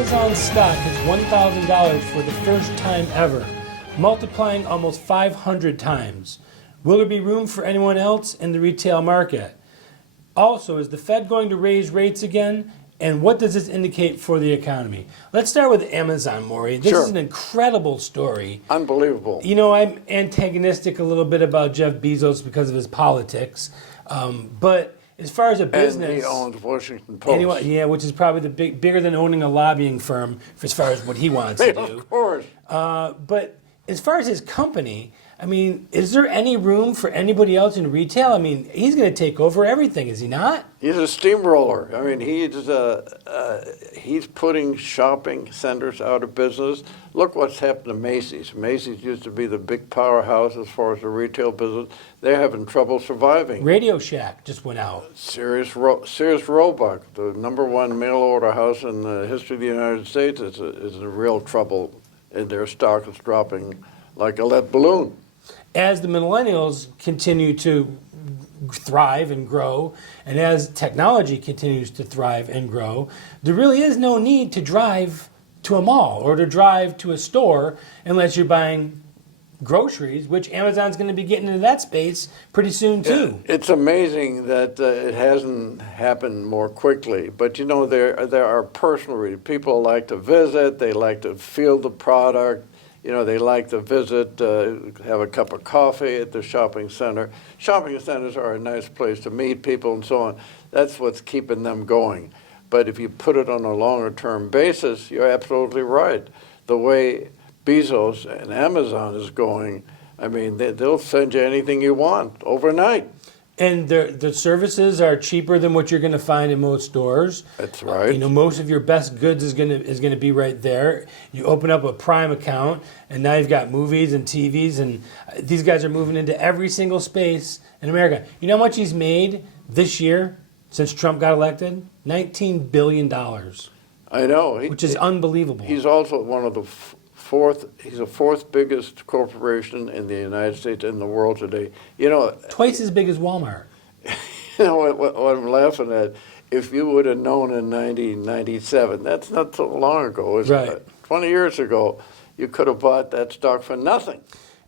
Amazon stock hits $1,000 for the first time ever, multiplying almost 500 times. Will there be room for anyone else in the retail market? Also, is the Fed going to raise rates again? And what does this indicate for the economy? Let's start with Amazon, Maury. This Sure. is an incredible story. Unbelievable. You know, I'm antagonistic a little bit about Jeff Bezos because of his politics. But as far as a business, And he owns Washington Post. yeah, which is probably the bigger than owning a lobbying firm as far as what he wants to do. Of course. But as far as his company, I mean, is there any room for anybody else in retail? I mean, he's going to take over everything, is he not? He's a steamroller. I mean, he's putting shopping centers out of business. Look what's happened to Macy's. Macy's used to be the big powerhouse as far as the retail business. They're having trouble surviving. Radio Shack just went out. Sears Roebuck, the #1 mail order house in the history of the United States, is in real trouble. And their stock is dropping like a lead balloon. As the millennials continue to thrive and grow, and as technology continues to thrive and grow, there really is no need to drive to a mall or to drive to a store unless you're buying groceries, which Amazon's going to be getting into that space pretty soon too. It's amazing that it hasn't happened more quickly. But you know, there are personal reasons. People like to visit. They like to feel the product. You know, they like to visit, have a cup of coffee at the shopping center. Shopping centers are a nice place to meet people and so on. That's what's keeping them going. But if you put it on a longer-term basis, you're absolutely right. The way Bezos and Amazon is going, I mean, they'll send you anything you want overnight. And the services are cheaper than what you're going to find in most stores. That's right. You know, most of your best goods is going to be right there. You open up a Prime account, and now you've got movies and TVs, and these guys are moving into every single space in America. You know how much he's made this year since Trump got elected? $19 billion. I know. Which is unbelievable. He's also one of the he's the fourth biggest corporation in the United States and the world today. You know, twice as big as Walmart. You know what I'm laughing at? If you would have known in 1997, that's not so long ago, is Right. it? 20 years ago, you could have bought that stock for nothing.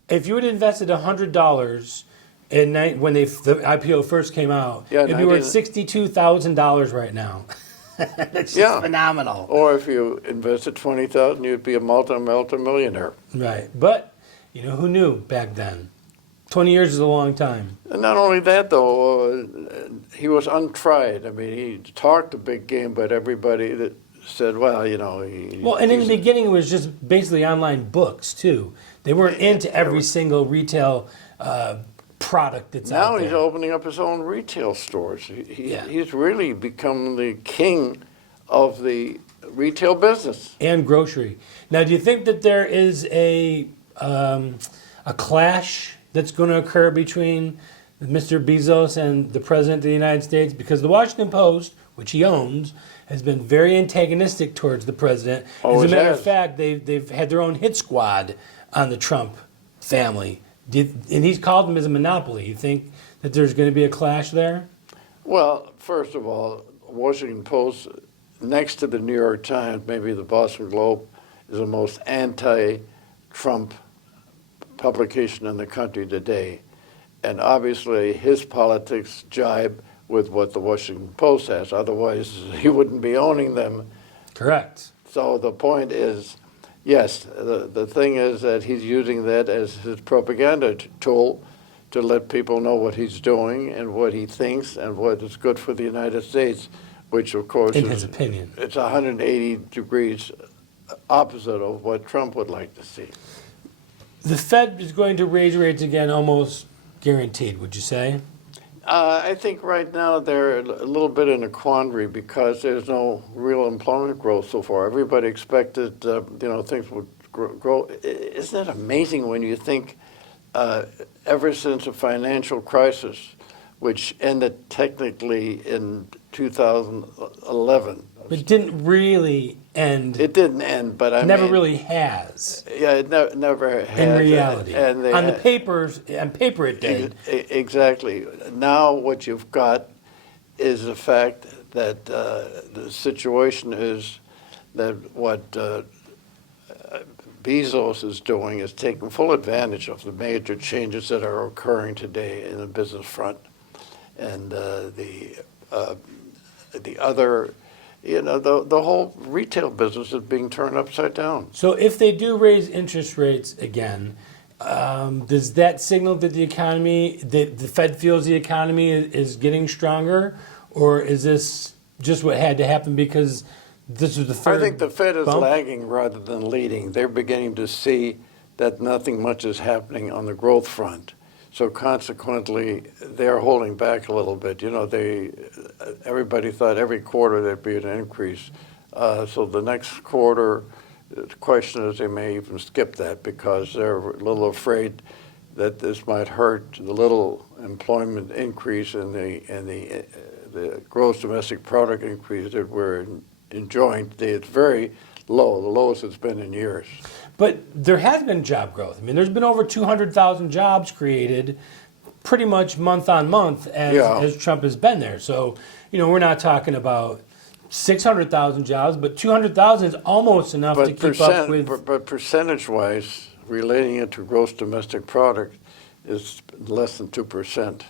If you had invested $100 when the IPO first came out, it'd be worth $62,000 right now. That's just phenomenal. Or if you invested $20,000, you'd be a multi-millionaire. Right. But, you know, who knew back then? 20 years is a long time. And not only that, though, he was untried. I mean, he talked a big game, but everybody that said, well, you know. Well, and in the beginning, it was just basically online books, too. They weren't into every single retail product that's out there. Now he's opening up his own retail stores. He's really become the king of the retail business. And grocery. Now, do you think that there is a clash that's going to occur between Mr. Bezos and the President of the United States? Because the Washington Post, which he owns, has been very antagonistic towards the President. As a matter of fact, they've had their own hit squad on the Trump family. And he's called them as a monopoly. You think that there's going to be a clash there? Well, first of all, Washington Post, next to the New York Times, maybe the Boston Globe, is the most anti-Trump publication in the country today. And obviously his politics jibe with what the Washington Post has. Otherwise, he wouldn't be owning them. Correct. So the point is, yes, the thing is that he's using that as his propaganda tool to let people know what he's doing and what he thinks and what is good for the United States, which, of course, in his opinion, it's 180 degrees opposite of what Trump would like to see. The Fed is going to raise rates again, almost guaranteed, would you say? I think right now they're a little bit in a quandary because there's no real employment growth so far. Everybody expected, things would grow. Isn't it amazing when you think ever since the financial crisis, which ended technically in 2011. But didn't really end. It didn't end, but I never mean, really has. Yeah, it never has. In reality. And on paper it did. Exactly. Now what you've got is the fact that the situation is that what Bezos is doing is taking full advantage of the major changes that are occurring today in the business front, and the other, the whole retail business is being turned upside down. So if they do raise interest rates again, does that signal that the economy, that the Fed feels the economy is getting stronger, or is this just what had to happen because this was the third? I think the Fed is bump? lagging rather than leading. They're beginning to see that nothing much is happening on the growth front. So consequently, they're holding back a little bit. Everybody thought every quarter there'd be an increase. So the next quarter, the question is they may even skip that because they're a little afraid that this might hurt the little employment increase and the gross domestic product increase that we're enjoying today. It's very low, the lowest it's been in years. But there has been job growth. I mean, there's been over 200,000 jobs created pretty much month on month as Trump has been there. So, we're not talking about 600,000 jobs, but 200,000 is almost enough to keep up with. But percentage-wise, relating it to gross domestic product is less than 2%.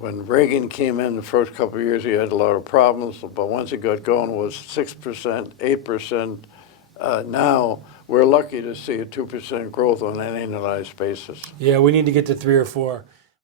When Reagan came in the first couple of years, he had a lot of problems, but once he got going, it was 6%, 8%. Now, we're lucky to see a 2% growth on an annualized basis. Yeah, we need to get to 3 or 4.